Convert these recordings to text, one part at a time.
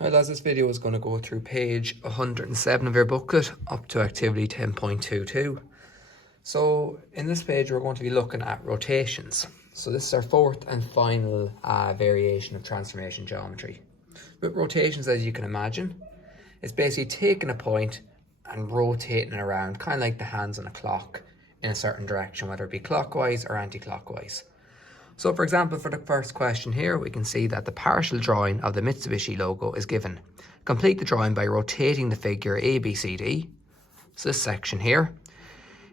Hi lads, this video is going to go through page 107 of your booklet up to activity 10.22. So in this page we're going to be looking at rotations. So this is our fourth and final variation of transformation geometry. With rotations, as you can imagine, it's basically taking a point and rotating it around, kind of like the hands on a clock, in a certain direction, whether it be clockwise or anti-clockwise. So for example, for the first question here, we can see that the partial drawing of the Mitsubishi logo is given. Complete the drawing by rotating the figure ABCD, so this section here,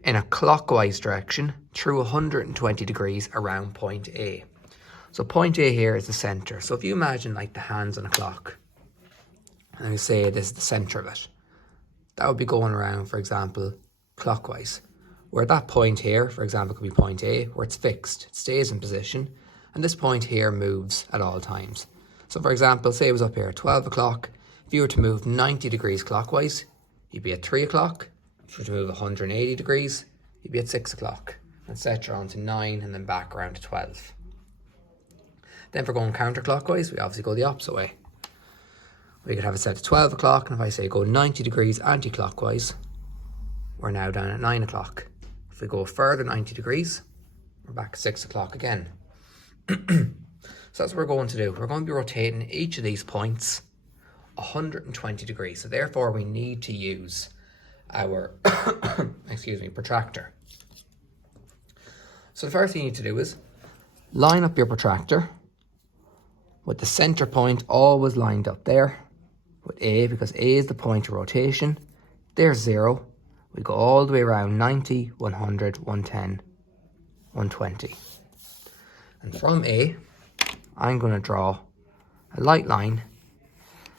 in a clockwise direction through 120 degrees around point A. So point A here is the center. So if you imagine like the hands on a clock, and we say this is the center of it, that would be going around, for example, clockwise. Where that point here, for example, could be point A, where it's fixed, it stays in position, and this point here moves at all times. So for example, say it was up here at 12 o'clock, if you were to move 90 degrees clockwise, you'd be at 3 o'clock. If you were to move 180 degrees, you'd be at 6 o'clock, etc. on to 9 and then back around to 12. Then if we're going counterclockwise, we obviously go the opposite way. We could have it set to 12 o'clock, and if I say go 90 degrees anti-clockwise, we're now down at 9 o'clock. If we go further 90 degrees, we're back at 6 o'clock again. So that's what we're going to do. We're going to be rotating each of these points 120 degrees. So therefore we need to use our protractor. So the first thing you need to do is line up your protractor with the center point always lined up there with A, because A is the point of rotation. There's 0. We go all the way around 90, 100, 110, 120. And from A, I'm going to draw a light line,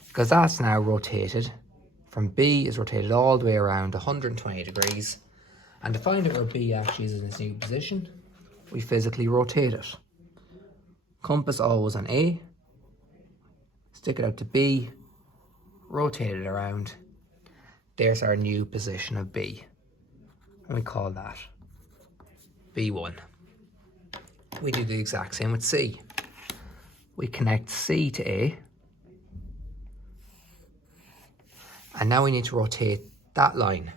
because that's now rotated. From B is rotated all the way around 120 degrees. And to find out where B actually is in its new position, we physically rotate it. Compass always on A. Stick it out to B. Rotate it around. There's our new position of B, and we call that B1. We do the exact same with C. We connect C to A, and now we need to rotate that line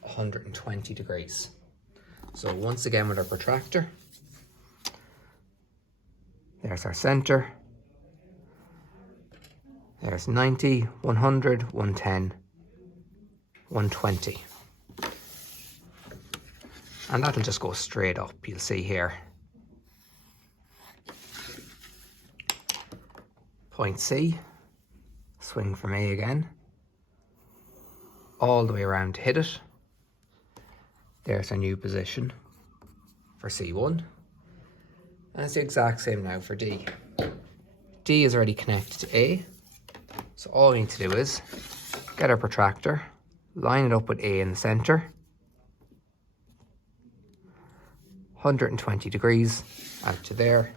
120 degrees. So once again with our protractor, there's our center, there's 90, 100, 110, 120, and that'll just go straight up. You'll see here point C, swing from A again all the way around to hit it. There's our new position for C1, and it's the exact same now for D. D is already connected to A, so all we need to do is get our protractor, line it up with A in the center, 120 degrees out to there,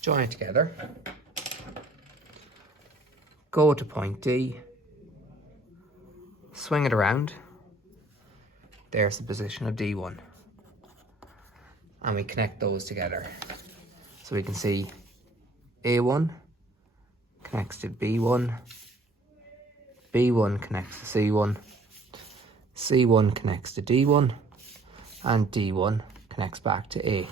join it together, go to point D, swing it around, there's the position of D1, and we connect those together. So we can see A1 connects to B1, B1 connects to C1, C1 connects to D1, and D1 connects back to A.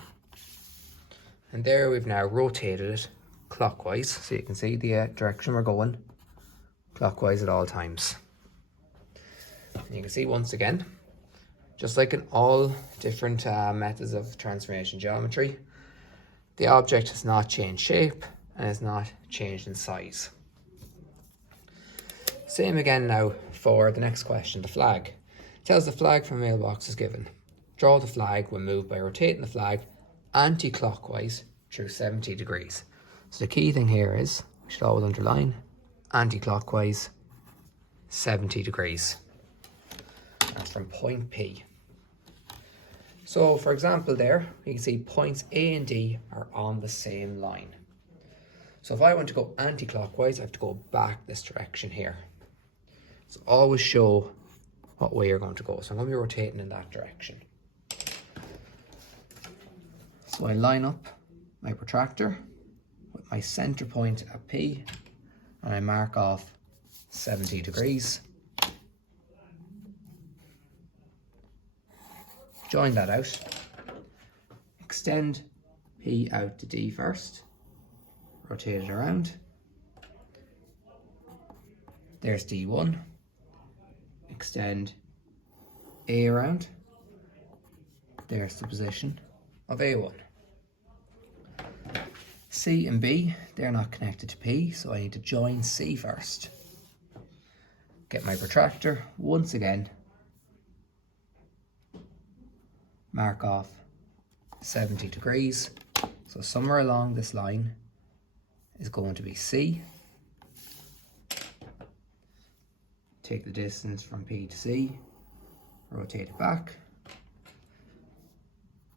And there we've now rotated it clockwise, so you can see the direction we're going, clockwise at all times. And you can see once again, just like in all different methods of transformation geometry, the object has not changed shape and has not changed in size. Same again now for the next question, the flag. It tells the flag from mailbox is given. Draw the flag when moved by rotating the flag anti-clockwise through 70 degrees. So the key thing here is, we should always underline, anti-clockwise 70 degrees. That's from point P. So for example there, you can see points A and D are on the same line. So if I want to go anti-clockwise, I have to go back this direction here. So always show what way you're going to go. So I'm going to be rotating in that direction. So I line up my protractor my center point at P and I mark off 70 degrees. Join that out. Extend P out to D first. Rotate it around. There's D1. Extend A around. There's the position of A1. C and B, they're not connected to P, so I need to join C first. Get my protractor once again. Mark off 70 degrees. So somewhere along this line is going to be C. Take the distance from P to C, rotate it back.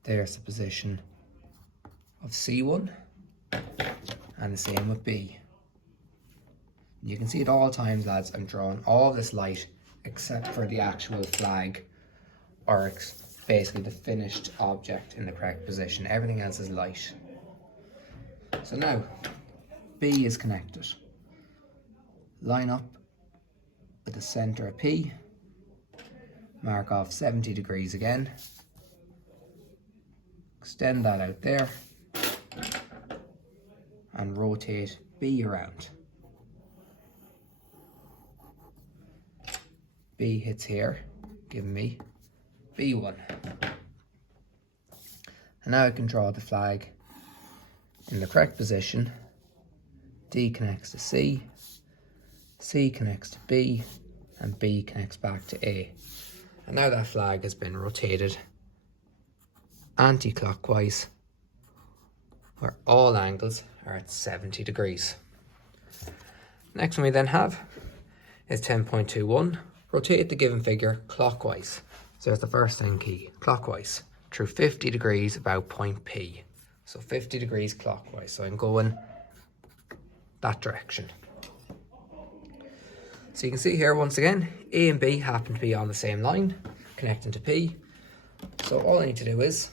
There's the position of C1, and the same with B. You can see at all times, lads, I'm drawing all of this light except for the actual flag, or basically the finished object in the correct position. Everything else is light. So now, B is connected. Line up with the center of P, mark off 70 degrees again, extend that out there, and rotate B around. B hits here, giving me B1. And now I can draw the flag in the correct position. D connects to C, C connects to B, and B connects back to A. And now that flag has been rotated anti-clockwise, where all angles are at 70 degrees. Next one we then have is 10.21. Rotate the given figure clockwise. So that's the first thing key, clockwise, through 50 degrees about point P. So 50 degrees clockwise, so I'm going that direction. So you can see here once again, A and B happen to be on the same line, connecting to P. So all I need to do is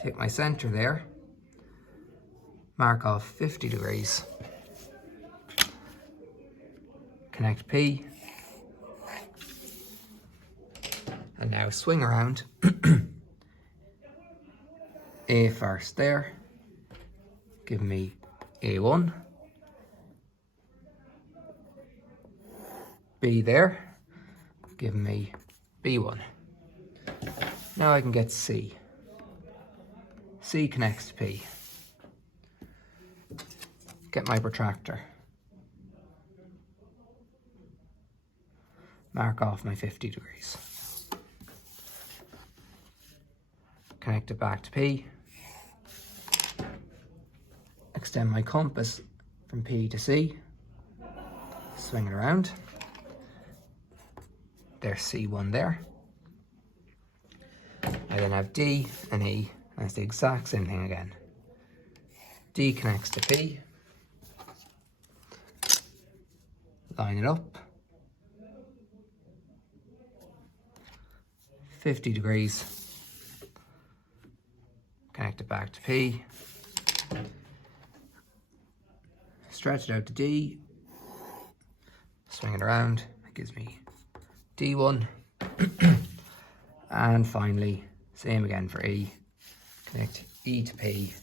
take my center there, mark off 50 degrees, connect P, and now swing around. A first there, give me A1, B there, give me B1. Now I can get C. C connects to P. Get my protractor. Mark off my 50 degrees. Connect it back to P. Extend my compass from P to C. Swing it around. There's C1 there. I then have D and E, and it's the exact same thing again. D connects to P. Line it up. 50 degrees. Connect it back to P. Stretch it out to D. Swing it around. That gives me D1. And finally, same again for E. Connect E to P.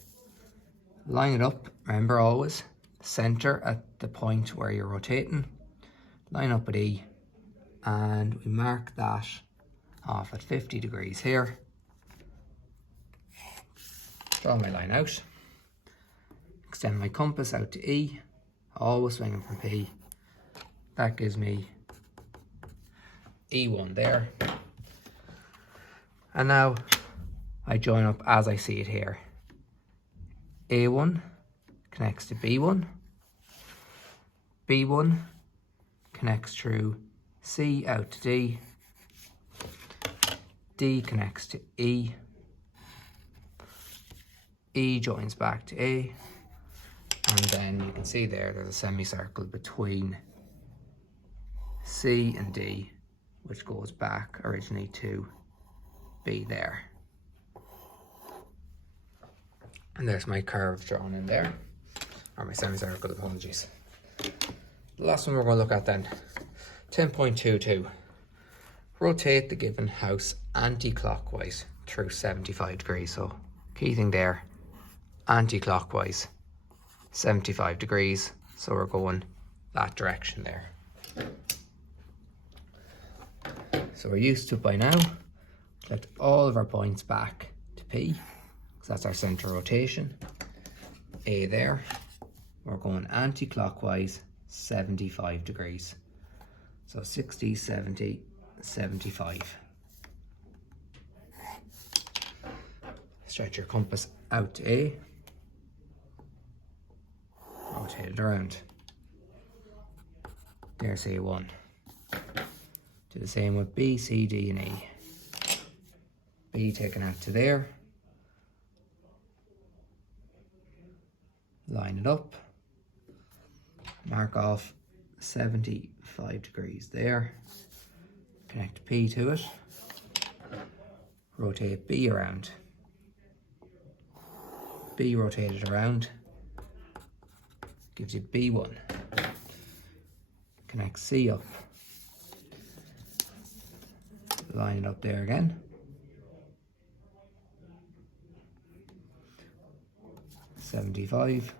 Line it up. Remember always, center at the point where you're rotating. Line up with E. And we mark that off at 50 degrees here. Draw my line out. Extend my compass out to E. Always swinging from P. That gives me E1 there. And now I join up as I see it here. A1 connects to B1. B1 connects through C out to D. D connects to E. E joins back to A. And then you can see there's a semicircle between C and D, which goes back originally to B there. And there's my curve drawn in there, or my semicircle, apologies. The last one we're going to look at then, 10.22. Rotate the given house anti-clockwise through 75 degrees. So key thing there, anti-clockwise, 75 degrees. So we're going that direction there. So we're used to it by now. Collect all of our points back to P, because that's our center rotation. A there, we're going anti-clockwise, 75 degrees. So 60, 70, 75. Stretch your compass out to A. Rotate it around. There's A1. Do the same with B, C, D, and E. B taken out to there. Line it up. Mark off 75 degrees there. Connect P to it. Rotate B around. B rotated around. Gives you B1. Connect C up. Line it up there again. .75.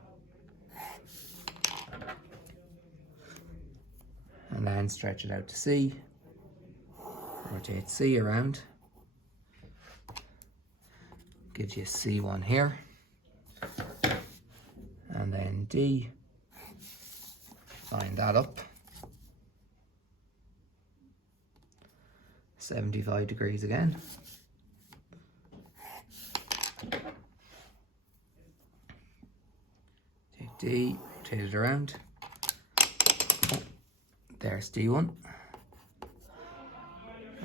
And then stretch it out to C. Rotate C around. Gives you C1 here. And then D. Line that up. 75 degrees again. Take D, rotate it around. There's D1.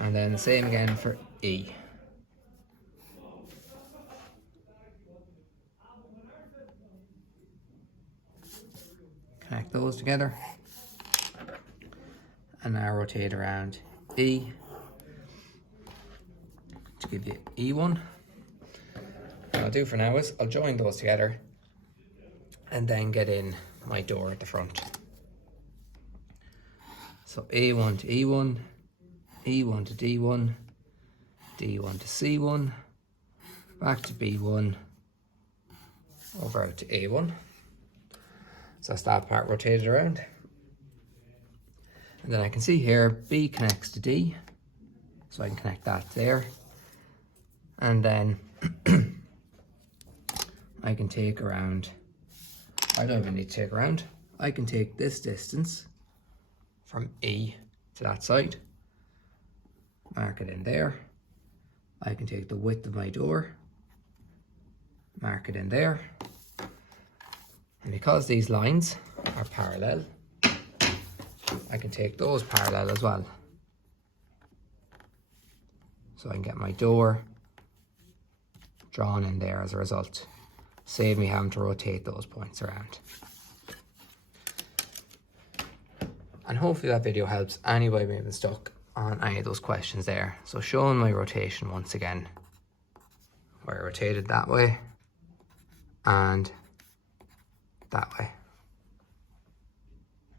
And then the same again for E. Connect those together. And now rotate around E to give you E1. What I'll do for now is I'll join those together and then get in my door at the front. So A1 to E1, E1 to D1, D1 to C1, back to B1, over out to A1. So that's that part rotated around. And then I can see here B connects to D, so I can connect that there. And then I can take around, I don't even need to take around, I can take this distance from E to that side, mark it in there. I can take the width of my door, mark it in there. And because these lines are parallel, I can take those parallel as well. So I can get my door drawn in there as a result. Save me having to rotate those points around. And hopefully that video helps anybody may have been stuck on any of those questions there. So showing my rotation once again, where I rotated that way and that way.